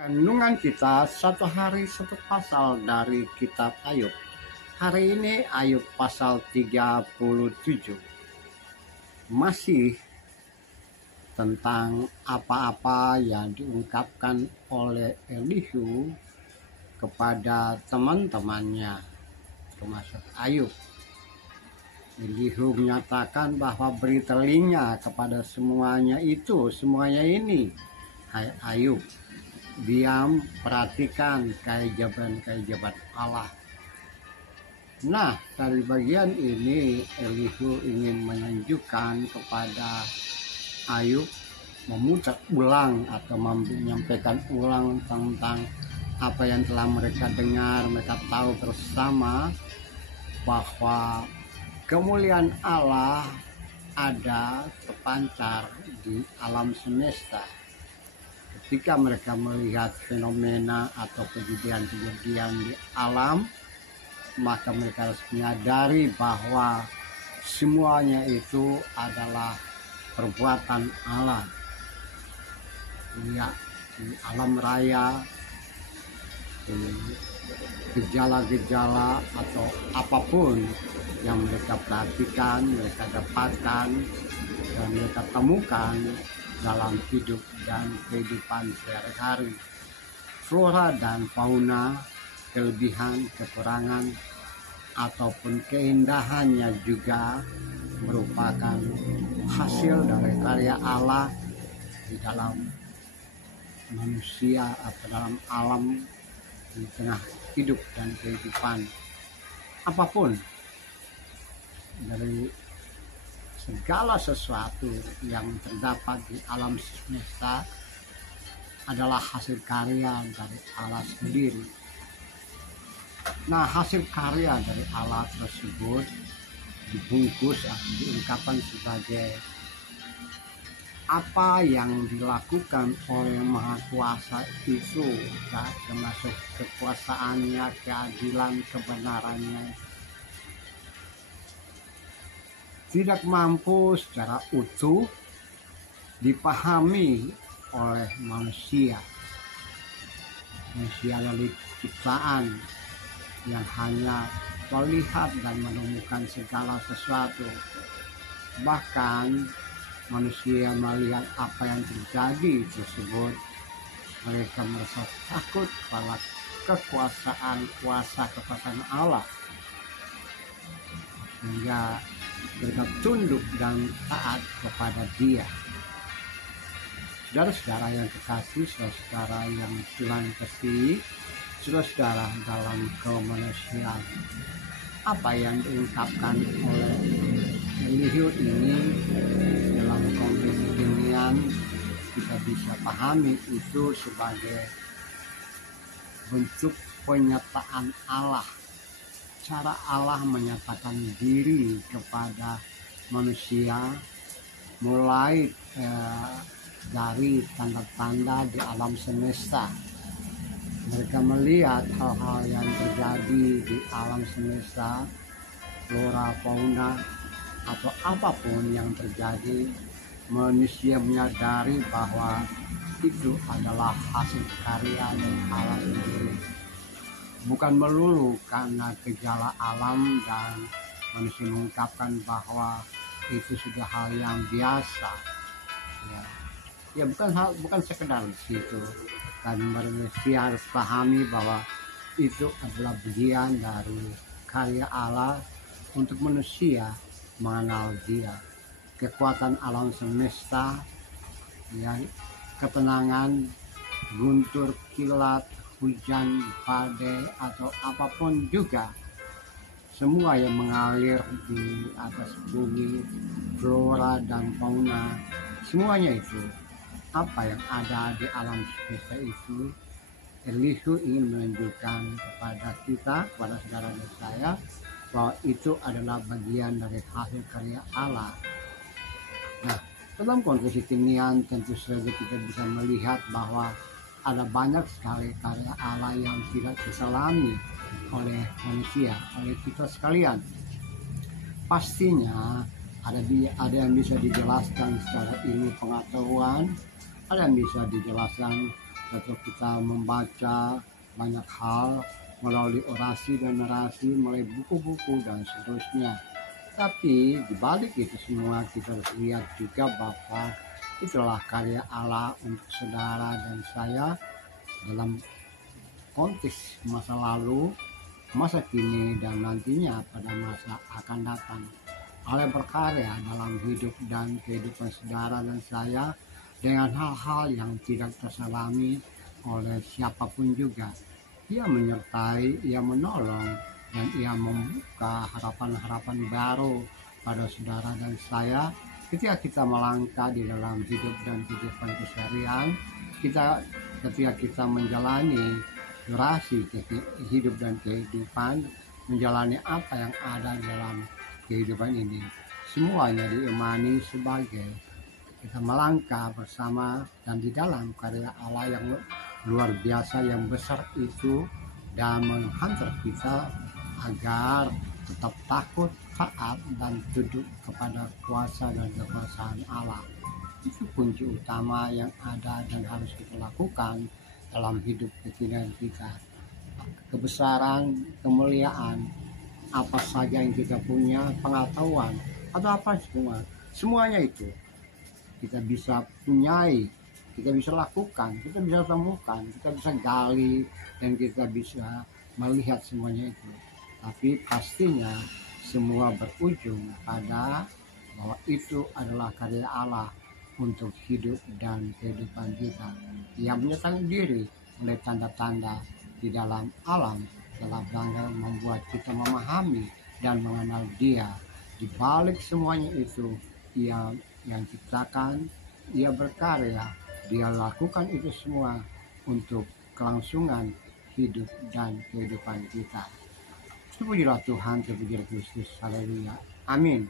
Renungan kita satu hari satu pasal dari kitab Ayub. Hari ini Ayub pasal 37. Masih tentang apa-apa yang diungkapkan oleh Elihu kepada teman-temannya, termasuk Ayub. Elihu menyatakan bahwa beri telinga kepada semuanya ini. Hai Ayub, diam, perhatikan keajaiban Allah. Nah, dari bagian ini Elihu ingin menunjukkan kepada Ayub, memutar ulang atau menyampaikan ulang tentang apa yang telah mereka dengar. Mereka tahu bersama bahwa kemuliaan Allah ada terpancar di alam semesta. Ketika mereka melihat fenomena atau kejadian-kejadian di alam, maka mereka harus menyadari bahwa semuanya itu adalah perbuatan Allah. Ya, di alam raya, di gejala-gejala atau apapun yang mereka perhatikan, mereka dapatkan, dan mereka temukan dalam hidup dan kehidupan sehari-hari. Flora dan fauna, kelebihan, kekurangan, ataupun keindahannya juga merupakan hasil dari karya Allah di dalam manusia atau dalam alam, di tengah hidup dan kehidupan. Apapun dari segala sesuatu yang terdapat di alam semesta adalah hasil karya dari Allah sendiri. Nah, hasil karya dari Allah tersebut dibungkus atau diungkapkan sebagai apa yang dilakukan oleh Maha Kuasa itu, termasuk kekuasaannya, keadilan, kebenarannya, tidak mampu secara utuh dipahami oleh manusia. Manusia dari ciptaan yang hanya melihat dan menemukan segala sesuatu. Bahkan manusia melihat apa yang terjadi tersebut, mereka merasa takut pada kekuasaan Allah, sehingga mereka tunduk dan taat kepada Dia. Saudara-saudara yang kekasih, saudara-saudara yang Tuhan kasih, saudara-saudara dalam kemanusiaan, apa yang diungkapkan oleh Elihu ini dalam konteks kekinian kita bisa pahami itu sebagai bentuk penyataan Allah. Cara Allah menyatakan diri kepada manusia mulai dari tanda-tanda di alam semesta. Mereka melihat hal-hal yang terjadi di alam semesta, flora, fauna, atau apapun yang terjadi. Manusia menyadari bahwa itu adalah hasil karya dari Allah sendiri. Bukan melulu karena gejala alam dan manusia mengungkapkan bahwa itu sudah hal yang biasa. Ya bukan sekedar di situ. Dan manusia harus pahami bahwa itu adalah bagian dari karya Allah untuk manusia mengenal Dia. Kekuatan alam semesta, ya, ketenangan, guntur, kilat, hujan, badai, atau apapun juga, semua yang mengalir di atas bumi, flora dan fauna, semuanya itu, apa yang ada di alam semesta itu, Elihu ingin menunjukkan kepada kita, kepada saudara dan saya, bahwa itu adalah bagian dari hasil karya Allah. Nah, dalam konteks kekinian tentu saja kita bisa melihat bahwa ada banyak sekali karya Allah yang tidak diselami oleh manusia, oleh kita sekalian. Pastinya ada yang bisa dijelaskan secara ilmu pengetahuan, ada yang bisa dijelaskan atau kita membaca banyak hal melalui orasi dan narasi, melalui buku-buku dan seterusnya. Tapi di balik itu semua kita harus lihat juga bahwa itulah karya Allah untuk saudara dan saya dalam konteks masa lalu, masa kini, dan nantinya pada masa akan datang. Allah berkarya dalam hidup dan kehidupan saudara dan saya dengan hal-hal yang tidak tersalami oleh siapapun juga. Ia menyertai, ia menolong, dan ia membuka harapan-harapan baru pada saudara dan saya ketika kita melangkah di dalam hidup dan kehidupan keseharian ketika kita menjalani durasi hidup dan kehidupan, menjalani apa yang ada dalam kehidupan ini, semuanya diimani sebagai kita melangkah bersama dan di dalam karya Allah yang luar biasa yang besar itu, dan menghantar kita agar tetap takut, taat, dan tunduk kepada kuasa dan kekuasaan Allah. Itu kunci utama yang ada dan harus kita lakukan dalam hidup kekinian kita. Kebesaran, kemuliaan, apa saja yang kita punya, pengetahuan atau apa semuanya itu kita bisa punyai, kita bisa lakukan, kita bisa temukan, kita bisa gali, dan kita bisa melihat semuanya itu. Tapi pastinya semua berujung pada bahwa itu adalah karya Allah untuk hidup dan kehidupan kita. Ia menyatakan diri oleh tanda-tanda di dalam alam dalam rangka membuat kita memahami dan mengenal Dia. Di balik semuanya itu, Ia yang ciptakan, Ia berkarya, Dia lakukan itu semua untuk kelangsungan hidup dan kehidupan kita. Terpujilah Tuhan, terpujilah Kristus. Haleluya. Amin.